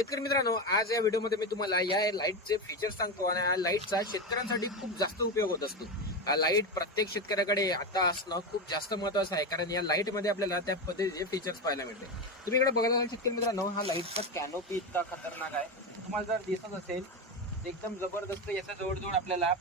शेतकरी मित्रांनो, आज या व्हिडिओमध्ये मी तुम्हाला या लाईटचे फीचर्स सांगतो आणि या लाईटचा शेतकऱ्यांसाठी खूप जास्त उपयोग होत असतो. हा लाईट प्रत्येक शेतकऱ्याकडे आता असणं खूप जास्त महत्त्वाचं आहे, कारण या लाईटमध्ये आपल्याला त्या पद्धतीचे फीचर्स पाहायला मिळते. तुम्ही इकडे बघत असाल शेतकरी मित्रांनो, हा लाईटचा कॅनोपी इतका खतरनाक आहे. तुम्हाला जर दिसत असेल एकदम जबरदस्त. याचा जवळजवळ आपल्याला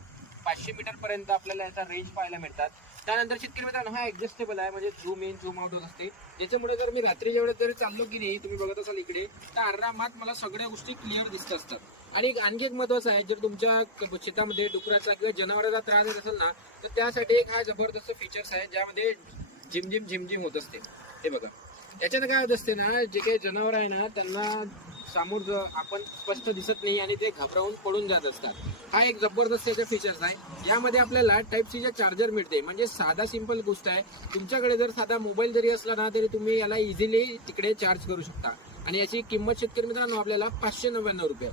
500 मीटर पर्यंत आपल्याला याचा रेंज पाहायला मिळतात. त्यानंतर शेतकरी मित्रांनो, हा ऍडजस्टेबल आहे, म्हणजे झूम इन झूम आउट होत असते. त्याच्यामुळे जर मी रात्री जेवढे जरी चाललो की नाही, तुम्ही बघत असाल इकडे, तर आरामात मला सगळ्या गोष्टी क्लिअर दिसत असतात. आणि आणखी एक महत्वाचं आहे, जर तुमच्या शेतामध्ये डुकराचा किंवा जनावरांचा त्रास होत असेल ना, तर त्यासाठी एक हा जबरदस्त फीचर्स आहे, ज्यामध्ये झिमझिम झिमझिम होत असते. हे बघा, याच्यात काय होत असते ना, जे काही जनावर आहे ना, त्यांना समोर आपण स्पष्ट दिसत नाही आणि ते घाबरावून पडून जात असतात. हा एक जबरदस्त याचा फीचर्स आहे. यामध्ये आपल्याला टाईप सी चा चार्जर मिळते, म्हणजे साधा सिंपल गोष्ट आहे. तुमच्याकडे जर साधा मोबाईल जरी असला ना, तरी तुम्ही याला इझिली तिकडे चार्ज करू शकता. आणि याची किंमत शेतकरी मित्रांनो आपल्याला 599 रुपये.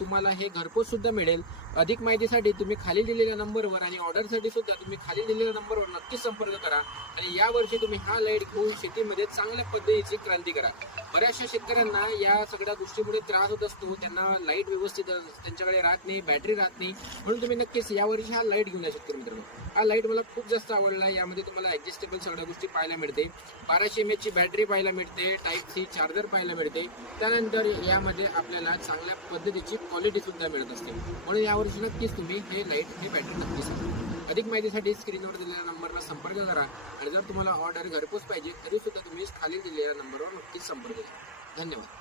तुम्हाला हे घरपोच सुद्धा मिळेल. अधिक माहितीसाठी तुम्ही खाली दिलेल्या नंबरवर आणि ऑर्डरसाठी सुद्धा तुम्ही खाली दिलेल्या नंबरवर नक्कीच संपर्क करा. आणि यावर्षी तुम्ही हा लाईट घेऊन शेतीमध्ये चांगल्या पद्धतीची क्रांती करा. बऱ्याचशा शेतकऱ्यांना या सगळ्या गोष्टीमुळे त्रास होत असतो. त्यांना लाईट व्यवस्थित त्यांच्याकडे राहत नाही, बॅटरी राहत नाही. म्हणून तुम्ही नक्कीच यावर्षी हा लाईट घेऊन या शेतकरी मित्रांनो. हा लाईट मला खूप जास्त आवडला. यामध्ये तुम्हाला ऍडजस्टेबल सगळ्या गोष्टी पाहायला मिळते. 1200 mAh ची बॅटरी पाहायला मिळते, टाईप सी चार्जर पाहायला मिळते. त्यानंतर यामध्ये आपल्याला चांगल्या पद्धतीची क्वालिटी सुद्धा मिळत असते. म्हणून यावर्षी नक्कीच तुम्ही हे लाईट हे बॅटरी नक्कीच घ्या. अधिक माहितीसाठी स्क्रीनवर दिलेल्या नंबरला संपर्क करा. आणि जर तुम्हाला ऑर्डर घरपोच पाहिजे तरी सुद्धा तुम्ही खाली दिलेल्या नंबरवर नक्कीच संपर्क करा. धन्यवाद.